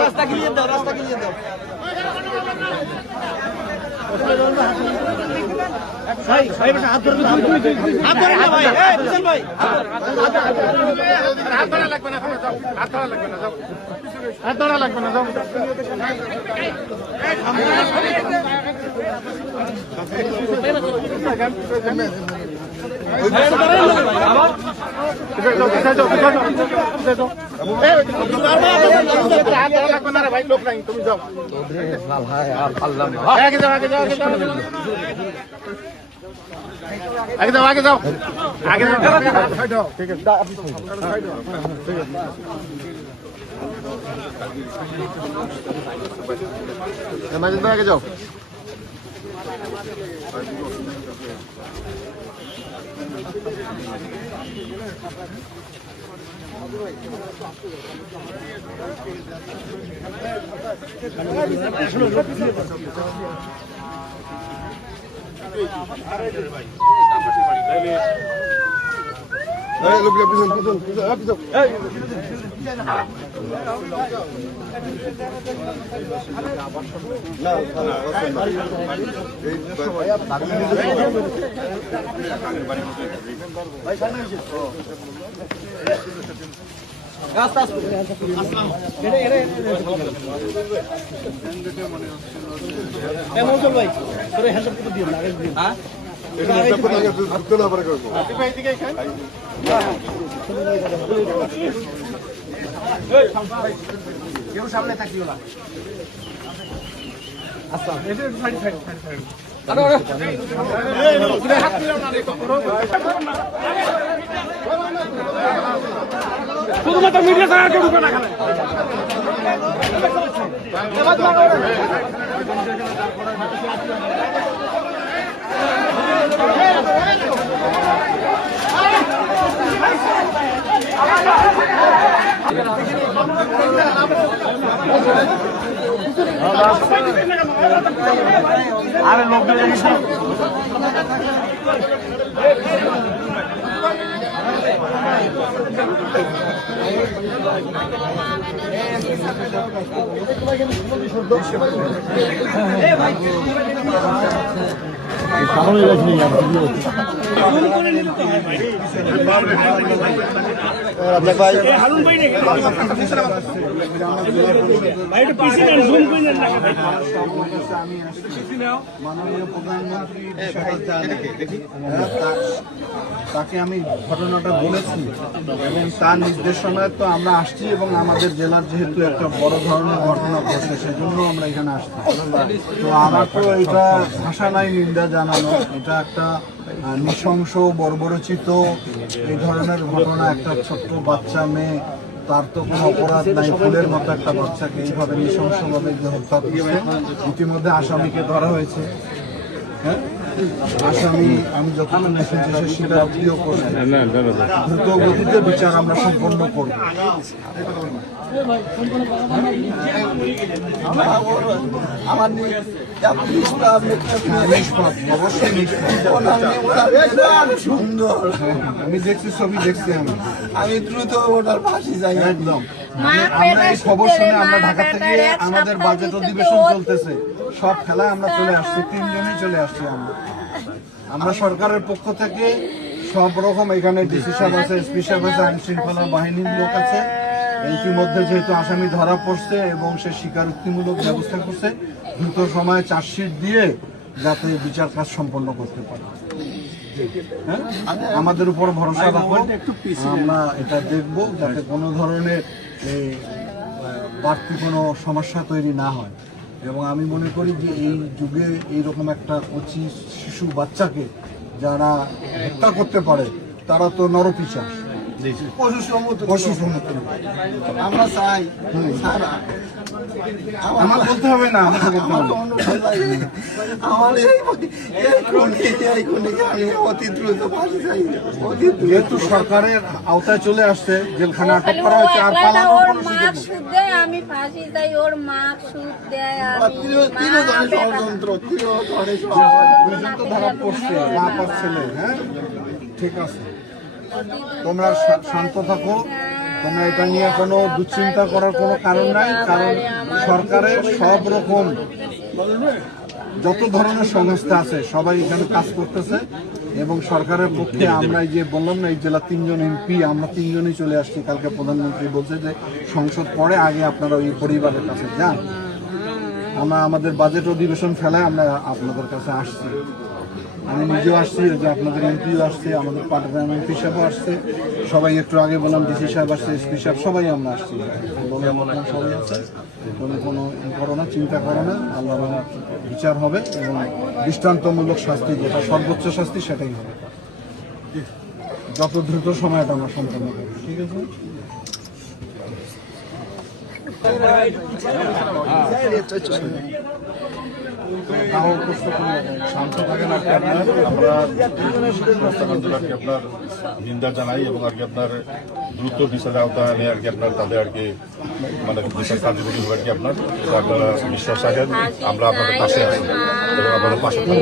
রাস্তা ক্লিয়ার দাও, রাস্তা ক্লিয়ার দাও। হাত ধরে না ভাই, বিশাল ভাই হাত ধরা লাগবে না, হাত ধরা লাগবে না, যাও হাত ধরা লাগবে না, যাও ভাই, লোক নাই, তুমি যাও আগে যাও, আগে যাও, আগে যাও, আগে যাও, আগে যাও, আগে যাও, ঠিক আছে, মাজিদ ভাই আগে যাও। লোক পিছন পিছন পিছন কেউ সামনে থাকিও না। শুধুমাত্র মিডিয়া ছাড়া কেউ ঢুকে না এখানে। আরে লোক মাননীয় প্রধানমন্ত্রী তাকে আমি ঘটনাটা বলেছি এবং তার নির্দেশনায় তো আমরা আসছি এবং আমাদের জেলার যেহেতু একটা বড় ধরনের ঘটনা ঘটছে সেজন্য আমরা এখানে আসছি। তো আমার তো এটা ভাষা নাই নিন্দা জানানো, এটা একটা নৃশংস বর্বরচিত এই ধরনের ঘটনা। একটা ছোট্ট বাচ্চা মেয়ে, তার তো কোনো অপরাধ নাই, ফুলের মতো একটা বাচ্চাকে এইভাবে নৃশংসভাবে যে হত্যা করছে। ইতিমধ্যে আসামিকে ধরা হয়েছে। হ্যাঁ, আসামি আমি যতক্ষণ শুনছি সে স্বীকারোক্তিও করছে। দ্রুত গতিতে বিচার আমরা সম্পন্ন করব। আমার সুন্দর, আমি দেখছি, ছবি দেখছি, আমি দ্রুত ওটার ফাঁসি যাই একদম। আমরা এই খবর শুনে আমরা ঢাকা থেকে, আমাদের বাজেট অধিবেশন চলতেছে, সব খেলায় আমরা চলে আসছি, তিনজনই চলে আসছি। আমরা সরকারের পক্ষ থেকে সব রকম, এখানে ডিসি সাহেব আছে, এসপি সাহেব আছে, আইন শৃঙ্খলা বাহিনীর লোক আছে। ইতিমধ্যে যেহেতু আসামি ধরা পড়ছে এবং সে স্বীকারোক্তিমূলক ব্যবস্থা করছে, দ্রুত সময়ে চার্জশিট দিয়ে যাতে বিচার কাজ সম্পন্ন করতে পারে। হ্যাঁ, আমাদের উপর ভরসা রাখো, আমরা এটা দেখব যাতে কোনো ধরনের বাড়তি কোনো সমস্যা তৈরি না হয়। এবং আমি মনে করি যে এই যুগে এইরকম একটা কচি শিশু বাচ্চাকে যারা হত্যা করতে পারে তারা তো নরপিশাচ, পশু সমতুল্য। আমরা চাই আমার বলতে হবে না, আমার অতি দ্রুত ফাঁসি চাই। যেহেতু সরকারের আওতায় চলে আসছে, জেলখানা আটক করা হয়েছে, আর পালানোর কোনো সুযোগ নেই। আমি ফাঁসি চাই, ওর মা সুদ দেয়, ষড়যন্ত্র দুজন তো ধরা পড়ছে, বাপ আর ছেলে। হ্যাঁ, ঠিক আছে, তোমরা শান্ত থাকো, তোমরা এটা নিয়ে কোনো দুশ্চিন্তা করার কোনো কারণ নাই, কারণ সরকারের সব রকম যত ধরনের সংস্থা আছে সবাই এখানে কাজ করতেছে এবং সরকারের পক্ষে আমরা এই যে বললাম না, এই জেলা 3 জন এমপি, আমরা 3 জনই চলে আসছি। কালকে প্রধানমন্ত্রী বলছে যে সংসদ পরে আগে আপনারা ওই পরিবারের কাছে যান। আমরা আমাদের বাজেট অধিবেশন ফেলায় আমরা আপনাদের কাছে আসছি। আমি নিজেও আসছি, যে আপনাদের এমপিও আসছে, আমাদের পাটগ্রাম এমপি সাহেবও আসছে, সবাই একটু আগে বললাম ডিসি সাহেব আসছে, এসপি সাহেব, সবাই আমরা আসছি। সবাই আছে, তুমি কোনো করো না, চিন্তা করো না, আল্লাহর বিচার হবে এবং দৃষ্টান্তমূলক শাস্তি, যেটা সর্বোচ্চ শাস্তি সেটাই হবে। যত দ্রুত সময়টা আমরা সম্পন্ন করি, ঠিক আছে? শান্ত থাকেন আর কি আপনার, আমরা সংস্থাগণকে আপনার নিন্দা জানাই এবং আর কি আপনার দ্রুত বিচারের আওতায় আনে আর কি আপনার তাদের আর কি মানে বিচার কার্যকরী হবে আর কি আপনার। তো আপনারা বিশ্বাস রাখেন আমরা আপনাদের পাশে আছি এবং আপনাদের পাশে থাকবো।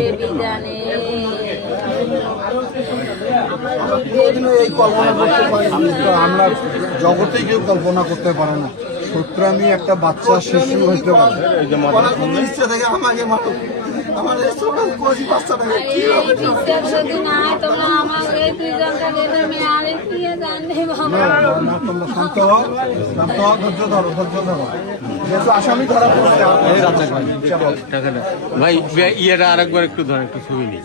এই কল্পনা করতে পারি তো আমরা জগতে কেউ কল্পনা করতে পারে না সূত্রামি একটা বাচ্চা শিশু হইতে পারে। ইচ্ছা থেকে আমাকে মারো, আমার এই ছোট কচি বাচ্চাটাকে কিভাবে যদি না হয় তোমরা আমার এই 2 জনকে বেঁধে আমি আরে দিয়ে জানলে বাবা। না, তোমরা শান্ত হও, ধৈর্য ধরো, যেহেতু আসামি ধরা পড়ছে। ভাই ইয়েটা আরেকবার একটু ধরেন, একটু ছবি নিই।